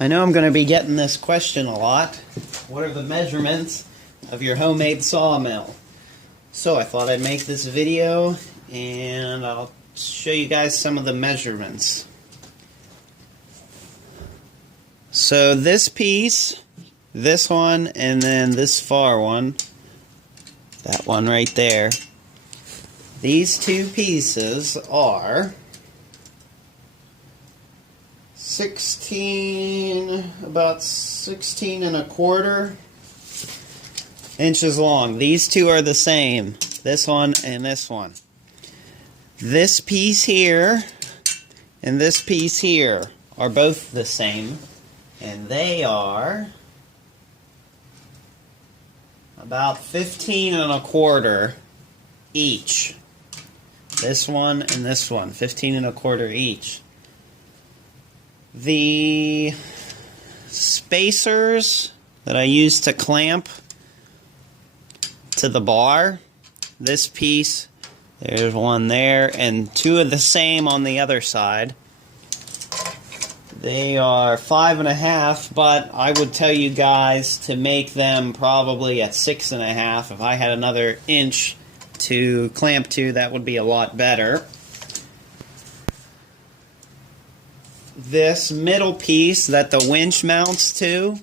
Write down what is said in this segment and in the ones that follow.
I know I'm going to be getting this question a lot. What are the measurements of your homemade sawmill? So I thought I'd make this video and I'll show you guys some of the measurements. So this piece, this one, and then this far one, that one right there, these two pieces are about 16 and a quarter inches long. These two are the same, this one and this one. This piece here and this piece here are both the same, and they are about 15 and a quarter each. This one and this one, 15 and a quarter each. The spacers that I use to clamp to the bar, this piece, there's one there, and two of the same on the other side. They are 5.5, but I would tell you guys to make them probably at 6.5. If I had another inch to clamp to, that would be a lot better. This middle piece that the winch mounts to,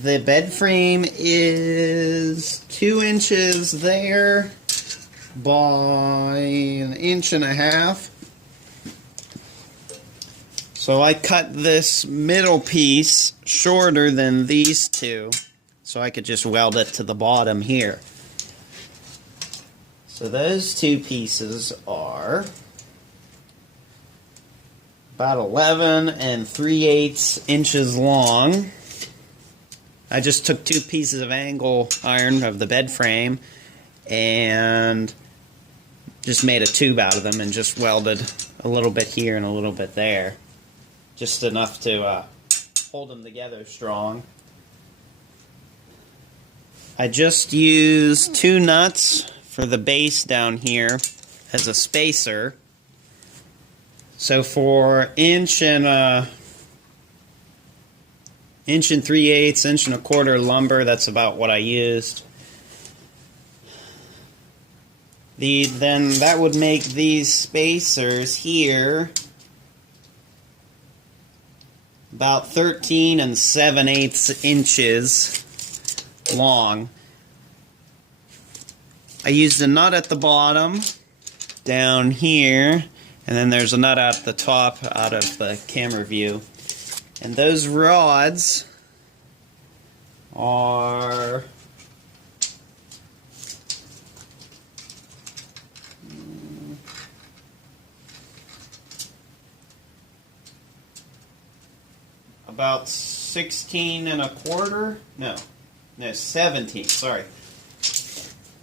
the bed frame is 2 inches there by 1.5 inches. So I cut this middle piece shorter than these two, so I could just weld it to the bottom here. So those two pieces are about 11 3/8 inches long. I just took two pieces of angle iron of the bed frame and just made a tube out of them and just welded a little bit here and a little bit there. Just enough to hold them together strong. I just used 2 nuts for the base down here as a spacer. So for inch and 3/8, inch and a quarter lumber, that's about what I used. Then that would make these spacers here about 13 7/8 inches long. I used a nut at the bottom down here, and then there's a nut at the top out of the camera view. And those rods are about 16 and a quarter. No, 17. Sorry.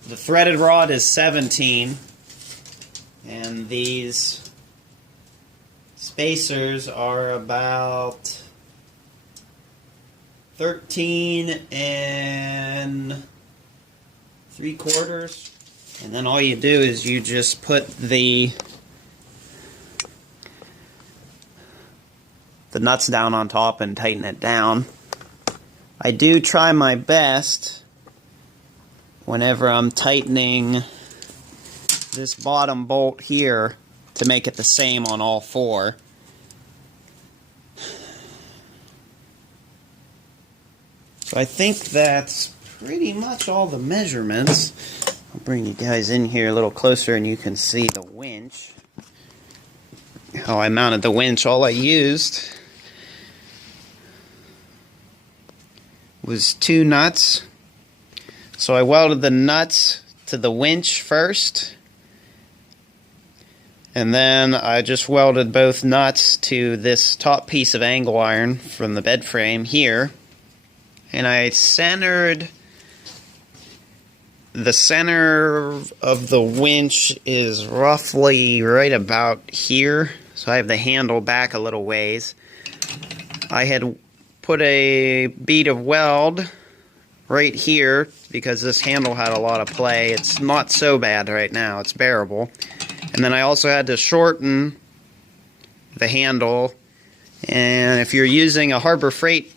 The threaded rod is 17, and these spacers are about 13 3/4. And then all you do is you just put the nuts down on top and tighten it down. I do try my best whenever I'm tightening this bottom bolt here to make it the same on all 4. So I think that's pretty much all the measurements. I'll bring you guys in here a little closer and you can see the winch. How I mounted the winch. All I used was 2 nuts. So I welded the nuts to the winch first, and then I just welded both nuts to this top piece of angle iron from the bed frame here, and I centered the center of the winch is roughly right about here, so I have the handle back a little ways. I had put a bead of weld right here because this handle had a lot of play. It's not so bad right now, it's bearable. And then I also had to shorten the handle And if you're using a Harbor Freight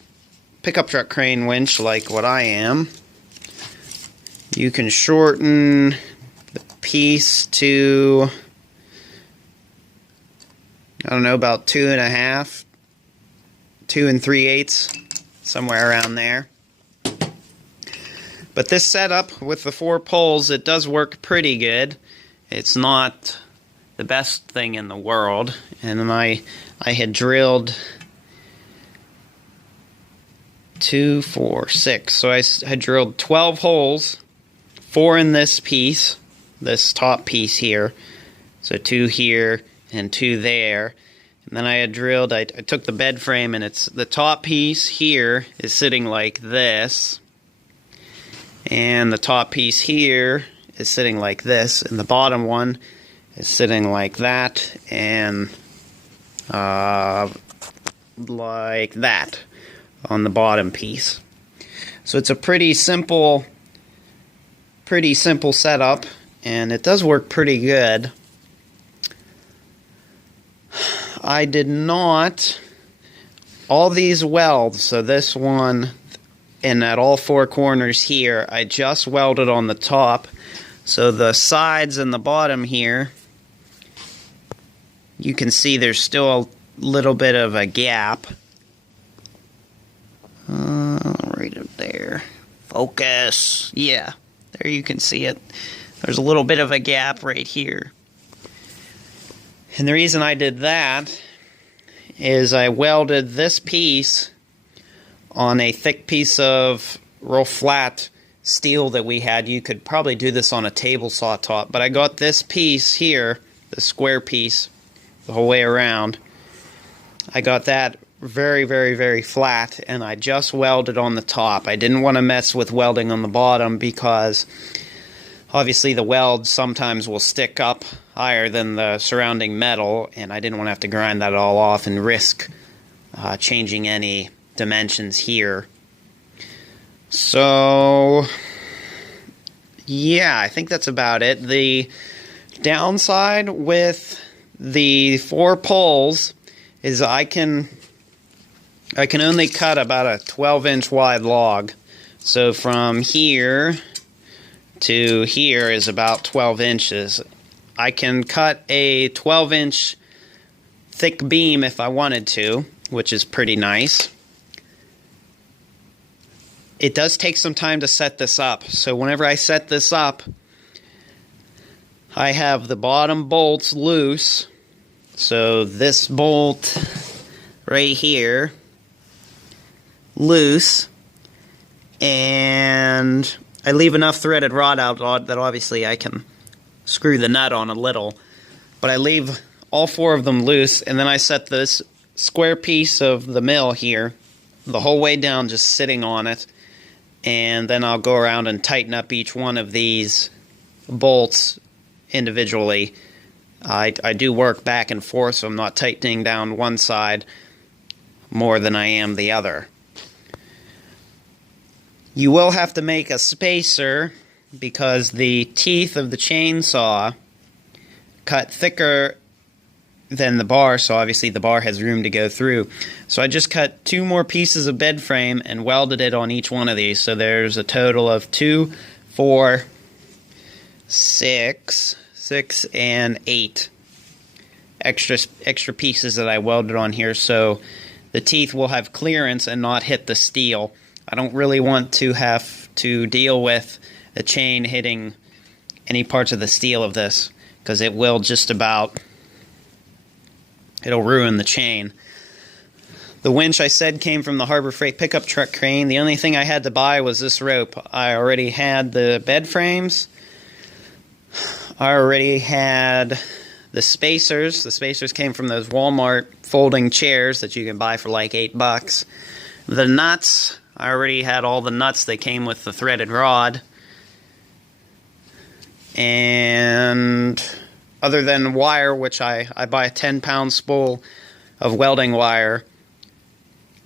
pickup truck crane winch like what I am, you can shorten the piece to, I don't know, about 2 3/8, somewhere around there. But this setup with the 4 poles, it does work pretty good. It's not the best thing in the world. And then I had drilled 2, 4, 6. So I had drilled 12 holes, 4 in this piece, this top piece here. So 2 here and 2 there. And then I had drilled, I took the bed frame, and it's the top piece here is sitting like this. And the top piece here is sitting like this, and the bottom one is sitting like that, and like that on the bottom piece. So it's a pretty simple setup, and it does work pretty good. I did not, all these welds, so this one and at all 4 corners here, I just welded on the top. So the sides and the bottom here, you can see there's still a little bit of a gap. Right up there. Focus. Yeah, there you can see it. There's a little bit of a gap right here. And the reason I did that is I welded this piece on a thick piece of real flat steel that we had. You could probably do this on a table saw top, but I got this piece here, the square piece, the whole way around. I got that very, very, very flat, and I just welded on the top. I didn't want to mess with welding on the bottom because obviously the weld sometimes will stick up higher than the surrounding metal, and I didn't want to have to grind that all off and risk changing any dimensions here. So yeah, I think that's about it. The downside with the 4 poles is I can only cut about a 12-inch wide log. So from here to here is about 12 inches. I can cut a 12-inch thick beam if I wanted to, which is pretty nice. It does take some time to set this up. So whenever I set this up, I have the bottom bolts loose. So this bolt right here, loose. And I leave enough threaded rod out that obviously I can screw the nut on a little. But I leave all 4 of them loose, and then I set this square piece of the mill here the whole way down, just sitting on it. And then I'll go around and tighten up each one of these bolts individually. I do work back and forth, so I'm not tightening down one side more than I am the other. You will have to make a spacer because the teeth of the chainsaw cut thicker than the bar, so obviously the bar has room to go through. So I just cut 2 more pieces of bed frame and welded it on each one of these. So there's a total of 2, 4, 6, and 8 extra pieces that I welded on here, so the teeth will have clearance and not hit the steel. I don't really want to have to deal with a chain hitting any parts of the steel of this, because it will just about, it'll ruin the chain. The winch I said came from the Harbor Freight pickup truck crane. The only thing I had to buy was this rope. I already had the bed frames. I already had the spacers. The spacers came from those Walmart folding chairs that you can buy for like $8. The nuts, I already had all the nuts that came with the threaded rod. And other than wire, which I buy a 10-pound spool of welding wire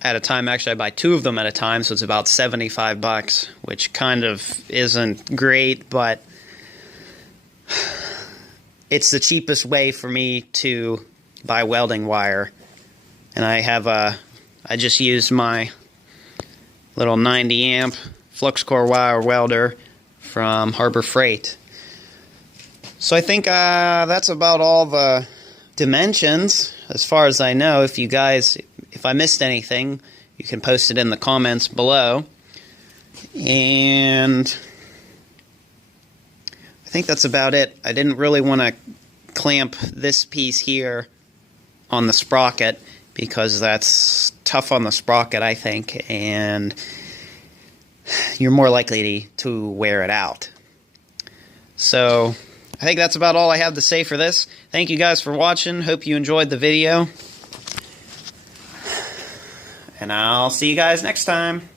at a time. Actually, I buy 2 of them at a time, so it's about $75, which kind of isn't great, but it's the cheapest way for me to buy welding wire And I just used my little 90 amp flux core wire welder from Harbor Freight. So I think that's about all the dimensions as far as I know. If I missed anything, you can post it in the comments below. And I think that's about it. I didn't really want to clamp this piece here on the sprocket because that's tough on the sprocket, I think, and you're more likely to wear it out. So I think that's about all I have to say for this. Thank you guys for watching. Hope you enjoyed the video. And I'll see you guys next time.